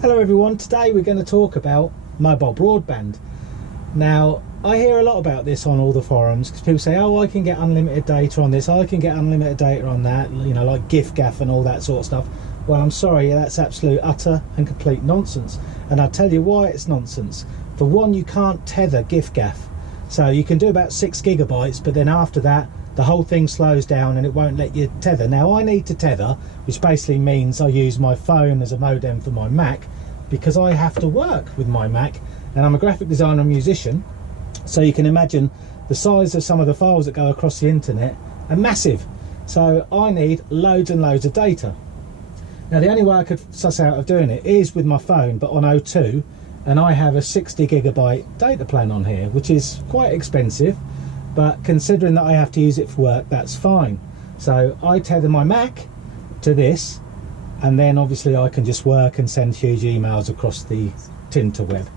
Hello everyone, today we're going to talk about mobile broadband. Now I hear a lot about this on all the forums because people say, oh, I can get unlimited data on this, I can get unlimited data on that, you know, like GiffGaff and all that sort of stuff. Well, I'm sorry, that's absolute utter and complete nonsense, and I'll tell you why it's nonsense. For one, you can't tether GiffGaff, so you can do about 6 gigabytes, but then after that the whole thing slows down and it won't let you tether. Now I need to tether, which basically means I use my phone as a modem for my Mac, because I have to work with my Mac, and I'm a graphic designer and musician, so you can imagine the size of some of the files that go across the internet are massive, so I need loads and loads of data. Now the only way I could suss out of doing it is with my phone, but on O2, and I have a 60 gigabyte data plan on here, which is quite expensive, but considering that I have to use it for work, that's fine. So I tether my Mac to this, and then obviously I can just work and send huge emails across the interweb.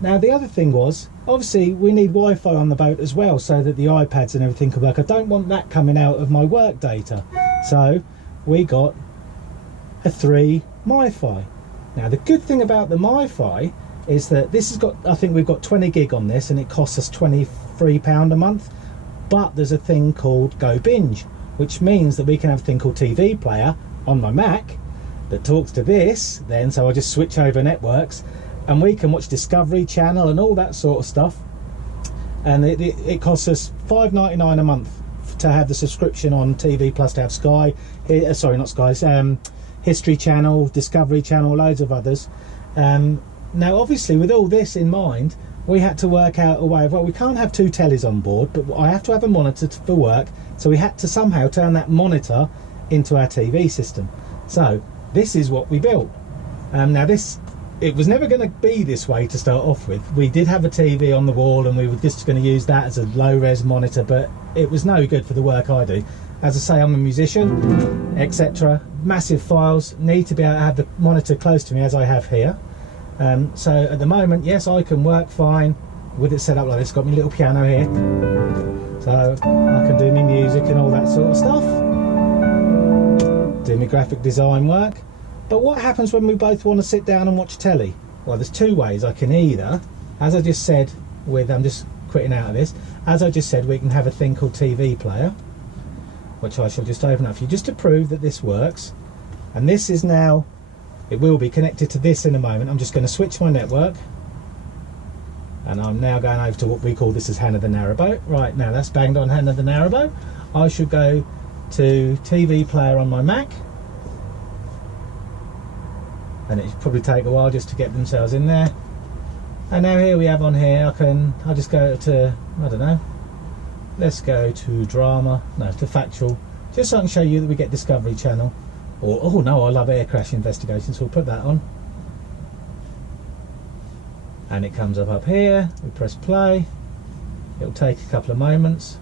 Now the other thing was, obviously we need Wi-Fi on the boat as well, so that the iPads and everything can work. I don't want that coming out of my work data, so we got a 3 MiFi. Now the good thing about the MiFi is that this has got, I think we've got 20 gig on this, and it costs us £23 a month, but there's a thing called Go Binge, which means that we can have a thing called TV Player on my Mac that talks to this then, so I just switch over networks and we can watch Discovery Channel and all that sort of stuff, and it costs us £5.99 a month to have the subscription on TV Plus, to have Sky, sorry not Sky, History Channel, Discovery Channel, loads of others. Now obviously with all this in mind, we had to work out a way of, well, we can't have 2 tellies on board, but I have to have a monitor for work, so we had to somehow turn that monitor into our TV system. So this is what we built. Now it was never going to be this way to start off with. We did have a TV on the wall and we were just going to use that as a low-res monitor, but it was no good for the work I do. As I say, I'm a musician, etc. Massive files, need to be able to have the monitor close to me, as I have here. So at the moment, yes, I can work fine with it set up like this. Got my little piano here, so I can do my music and all that sort of stuff, do my graphic design work. But what happens when we both want to sit down and watch telly? Well, there's 2 ways. I can either, as I just said, I'm just quitting out of this, as I just said, we can have a thing called TV Player, which I shall just open up for you just to prove that this works. And this is now, it will be connected to this in a moment. I'm just going to switch my network, and I'm now going over to what we call this as Hannah the Narrowboat. Right, now that's banged on Hannah the Narrowboat. I should go to TV Player on my Mac, and it should probably take a while just to get themselves in there. And now here we have on here, I'll just go to, I don't know, let's go to drama, no, to factual, just so I can show you that we get Discovery Channel. Or, oh no, I love air crash investigations, so we'll put that on. And it comes up here, we press play, it'll take a couple of moments.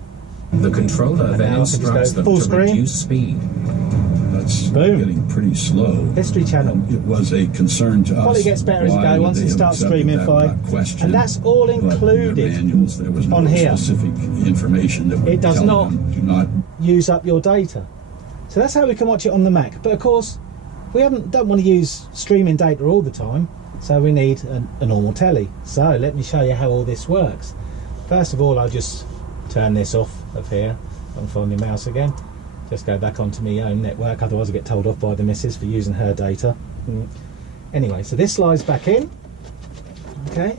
The controller then instructs them to reduce speed. That's Boom. getting pretty slow. History Channel. It was a concern to us. Quality gets better as you go once it starts streaming fine, and that's all included on here. Specific information that it does not do not use up your data. So that's how we can watch it on the Mac. But of course, we don't want to use streaming data all the time, so we need a normal telly. So let me show you how all this works. First of all, I'll just turn this off of here. I can find my mouse again. Just go back onto my own network, otherwise I get told off by the missus for using her data. Anyway, so this slides back in. Okay.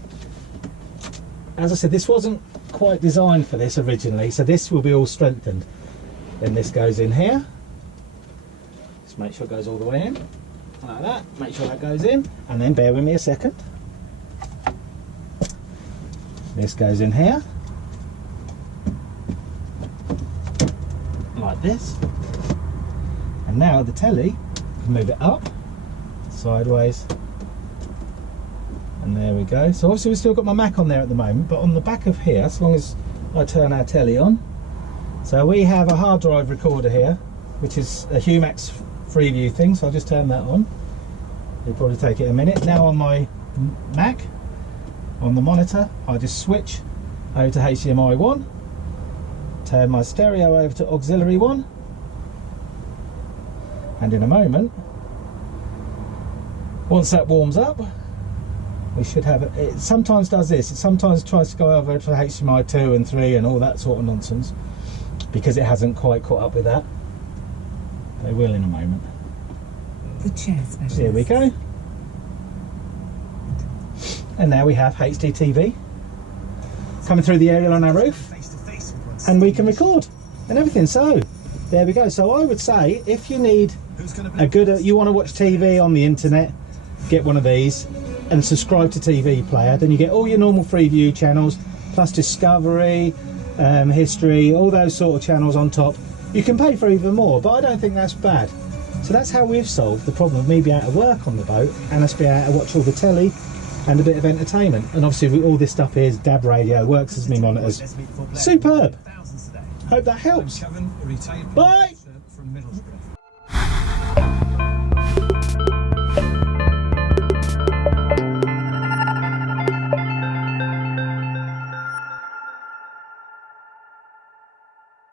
As I said, this wasn't quite designed for this originally, so this will be all strengthened. Then this goes in here. Just make sure it goes all the way in, like that. Make sure that goes in, and then bear with me a second. This goes in here, like this. And now the telly, you can move it up, sideways, and there we go. So obviously we've still got my Mac on there at the moment, but on the back of here, as long as I turn our telly on, so we have a hard drive recorder here, which is a Humax Freeview thing, so I'll just turn that on. It'll probably take it a minute. Now on my Mac, on the monitor, I just switch over to HDMI 1, turn my stereo over to auxiliary 1, and in a moment Once that warms up, we should have it. It sometimes does this. It sometimes tries to go over to HDMI 2 and 3 and all that sort of nonsense because it hasn't quite caught up with that. They will in a moment. The chair specialist. Here we go. And now we have HD TV coming through the aerial on our roof, and we can record and everything. So there we go. So I would say if you need a good, you want to watch TV on the internet, get one of these and subscribe to TV Player. Then you get all your normal Freeview channels plus Discovery, History, all those sort of channels on top. You can pay for even more, but I don't think that's bad. So that's how we've solved the problem of me being able to work on the boat and us being able to watch all the telly and a bit of entertainment. And obviously all this stuff here is DAB radio, works as me monitors. Superb. Hope that helps. Bye.